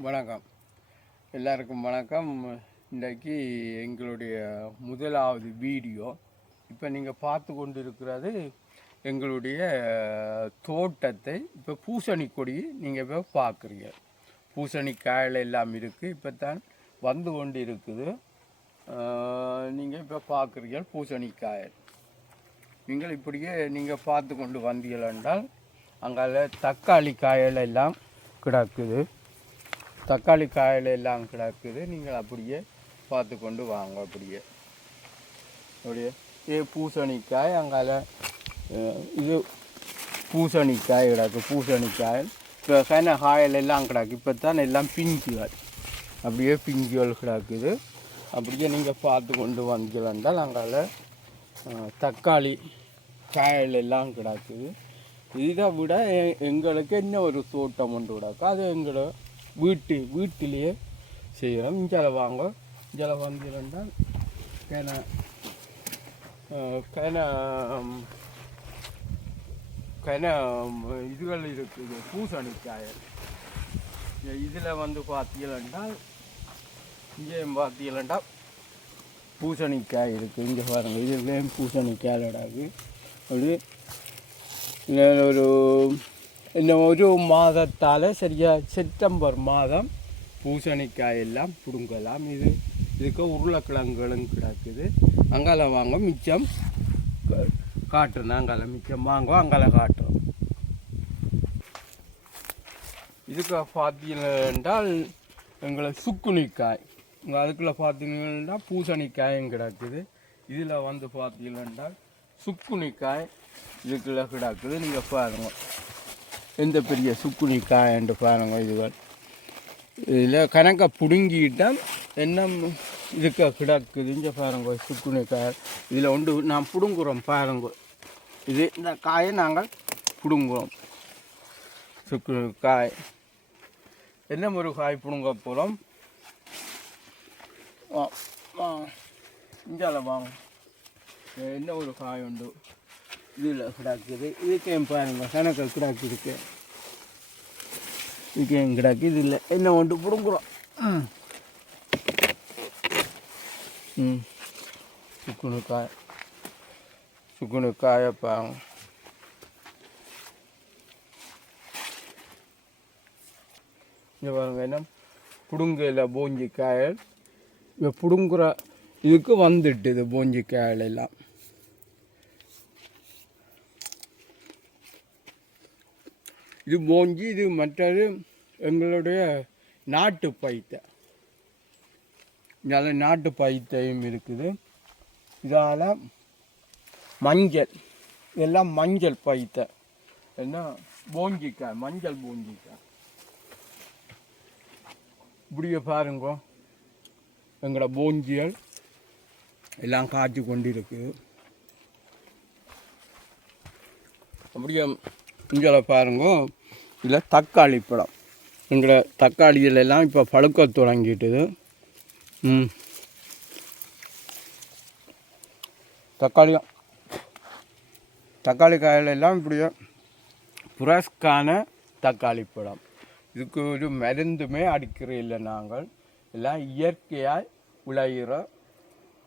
வணக்கம். எல்லாருக்கும் வணக்கம். இன்றைக்கு எங்களுடைய முதலாவது வீடியோ. இப்போ நீங்கள் பார்த்து கொண்டு இருக்கிறது எங்களுடைய தோட்டத்தை இப்போ பூசணி கொடி நீங்கள் இப்போ பார்க்குறீங்க. பூசணிக்காயில் எல்லாம் இருக்குது இப்போ தான் வந்து கொண்டு இருக்குது நீங்கள் இப்போ பார்க்குறீங்க பூசணிக்காயல் நீங்கள் இப்படியே நீங்கள் பார்த்து கொண்டு வந்தீர்கள் என்றால் அங்கால தக்காளி காயல் எல்லாம் கிடக்குது. தக்காளி காயில் எல்லாம் கிடக்குது. நீங்கள் அப்படியே பார்த்து கொண்டு வாங்க அப்படியே. அப்படியே. இது பூசணிக்காய் அங்கால இது பூசணிக்காய் கிடக்கு. பூசணிக்காய். இப்போ கன காயில் எல்லாம் கிடக்கு. இப்போ தான் எல்லாம் பிஞ்சுகள். அப்படியே பிஞ்சுகள் கிடக்குது. அப்படியே நீங்கள் பார்த்து கொண்டு வந்து வந்தால் அங்கால தக்காளி காயல் எல்லாம் கிடக்குது. இதை விட எங்களுக்கு என்ன ஒரு தோட்டம் ஒன்று கிடக்கும் அது எங்களோட வீட்டு வீட்டிலேயே செய்கிறோம் இஞ்சால வாங்க. இஞ்சால வந்தீங்கன்னா கேன கேன கெனை இதுகள் இருக்குது. பூசணிக்காயல் இதில் வந்து பார்த்தீங்கன்னா இங்கேயும் பார்த்தீங்கன்னா பூசணிக்காய் இருக்குது இங்கே பாருங்கள் இதுலேயும் பூசணிக்காய் இடாது அது ஒரு இன்னும் ஒரு மாதத்தால் சரியாக செப்டம்பர் மாதம் பூசணிக்காய் எல்லாம் பிடுங்கலாம். இது இதுக்கு உருளைக்கிழங்குகளும் கிடக்குது. அங்கால வாங்க மிச்சம் கா- காட்டுறேன். அங்கால மிச்சம் வாங்க அங்கால காட்டுறோம். இதுக்கு பார்த்தீங்கன்னால் எங்களை சுக்குனிக்காய். அதுக்குள்ளே அதுக்குள்ள பார்த்தீங்கன்னா பூசணிக்காயும் கிடக்குது. இதில் வந்து பார்த்தீங்கன்னா சுக்குனிக்காய் இதுக்குள்ள கிடக்குது. நீங்கள் பாருங்கள் எந்த பெரிய சுக்குனி சுக்குனிக்காயன்ட்டு பாருங்கள் இதுகள் இதில் கணக்கை பிடுங்கிட்டால் என்ன இதுக்கு கிடக்குது. இங்கே பாருங்க சுக்குனிக்காய் இதில் ஒன்று நான் பிடுங்குறோம் பாருங்க. இது இந்த காயை நாங்கள் பிடுங்குறோம். சுக்குனி காய். என்ன ஒரு காய் பிடுங்க போகிறோம் இஞ்சால வாங்க. என்ன ஒரு காய் உண்டு? இதில் கிடக்குது. இதுக்கேன் பாருங்க கணக்கு கிடக்கு இருக்கு. இதுக்கேன் கிடக்கு இது இல்லை. என்ன ஒன்று பிடுங்குறோம். ம் ம். சுக்குனு காய் சுக்குனு காயை பாருங்க இங்கே பாருங்க என்ன? புடுங்கையில் பூஞ்சிக்காயல் இப்போ பிடுங்குற இதுக்கு வந்துட்டு இது பூஞ்சிக்காயல் எல்லாம். இது மோஞ்சி இது மற்றது எங்களுடைய நாட்டு பைத்தை. நல்ல நாட்டு பைத்தையும் இருக்குது. இதால் மஞ்சள் இதெல்லாம் மஞ்சள் பைத்தை. என்ன? போஞ்சிக்காய் மஞ்சள் போஞ்சிக்காய் இப்படியே பாருங்க. எங்களோட போஞ்சியல் எல்லாம் காய்ச்சி கொண்டு இருக்குது அப்படியே இங்கே பாருங்க இதில் தக்காளி பழம். எங்களோட தக்காளிகளெல்லாம் எல்லாம் இப்போ பழுக்க தொடங்கிட்டுது. ம். தக்காளியும் தக்காளி காயிலெல்லாம் இப்படியோ புரஸ்கான தக்காளி பழம். இதுக்கு ஒரு மருந்துமே அடிக்கிற இல்லை நாங்கள். எல்லாம் இயற்கையாக விளையிற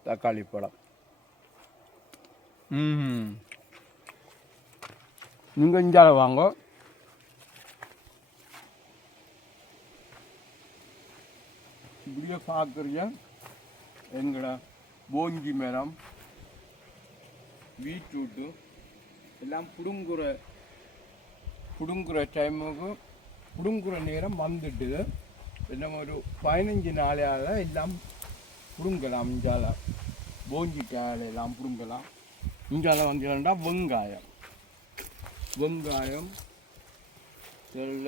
தக்காளி பழம். ம் நீங்கள் இஞ்சால வாங்க இப்படியே பார்க்குறீங்க எங்களோட போஞ்சி மரம் பீட்ரூட்டு எல்லாம் பிடுங்குற பிடுங்குற டைமுக்கு பிடுங்குற நேரம் வந்துட்டுது என்ன ஒரு பதினஞ்சு நாளையால் எல்லாம் பிடுங்கலாம் இஞ்சால போஞ்சி காலையெல்லாம் பிடுங்கலாம் இஞ்சால வந்து வெங்காயம் வெங்காயம் நல்ல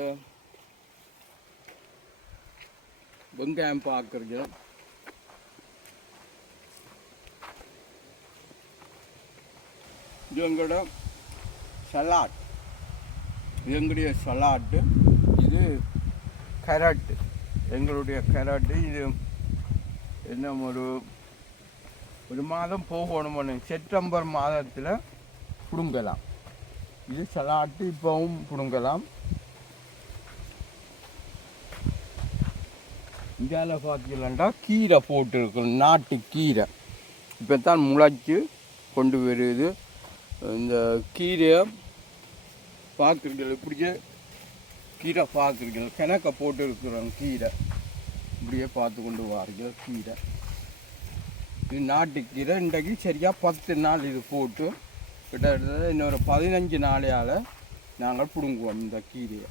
வெங்காயம் பார்க்குறது இது எங்களோட சலாட் இது எங்களுடைய சலாட்டு இது கரட்டு எங்களுடைய கரட்டு இது என்ன ஒரு ஒரு மாதம் போகணும் செப்டம்பர் மாதத்தில் பிடுங்கலாம். இது சலாட்டு இப்போவும் பிடுங்கலாம். இந்தியாவில் பார்த்தீங்களா கீரை போட்டுருக்கோம் நாட்டு கீரை. இப்போ தான் முளைச்சி கொண்டு வருது. இந்த கீரையை பார்க்குறீங்கள் இப்படியே கீரை பார்க்குறீங்கள் கிணக்க போட்டு இருக்கிறோம் கீரை. இப்படியே பார்த்து கொண்டு வாருங்கள் கீரை. இது நாட்டுக்கீரை இன்றைக்கு சரியாக பத்து நாள் இது போட்டு கிட்டத்தட்ட இன்னொரு பதினஞ்சு நாளையால் நாங்கள் பிடுங்குவோம் இந்த கீரையை.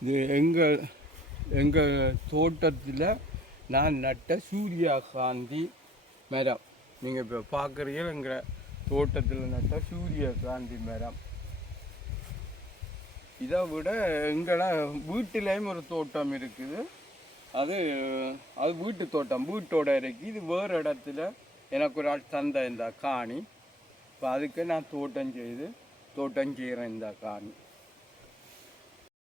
இது எங்கள் எங்கள் தோட்டத்தில் நான் நட்ட சூரியகாந்தி மரம். நீங்கள் இப்போ பார்க்குறீங்க எங்கள் தோட்டத்தில் நட்ட சூரியகாந்தி மரம். இதை விட எங்களை வீட்டிலேயும் ஒரு தோட்டம் இருக்குது. அது அது வீட்டு தோட்டம் வீட்டோட இருக்கு. இது வேறு இடத்துல எனக்கு ஒரு ஆள் தந்த இந்த காணி. இப்போ அதுக்கு நான் தோட்டம் செய்து தோட்டம் செய்கிறேன் இந்த காணி.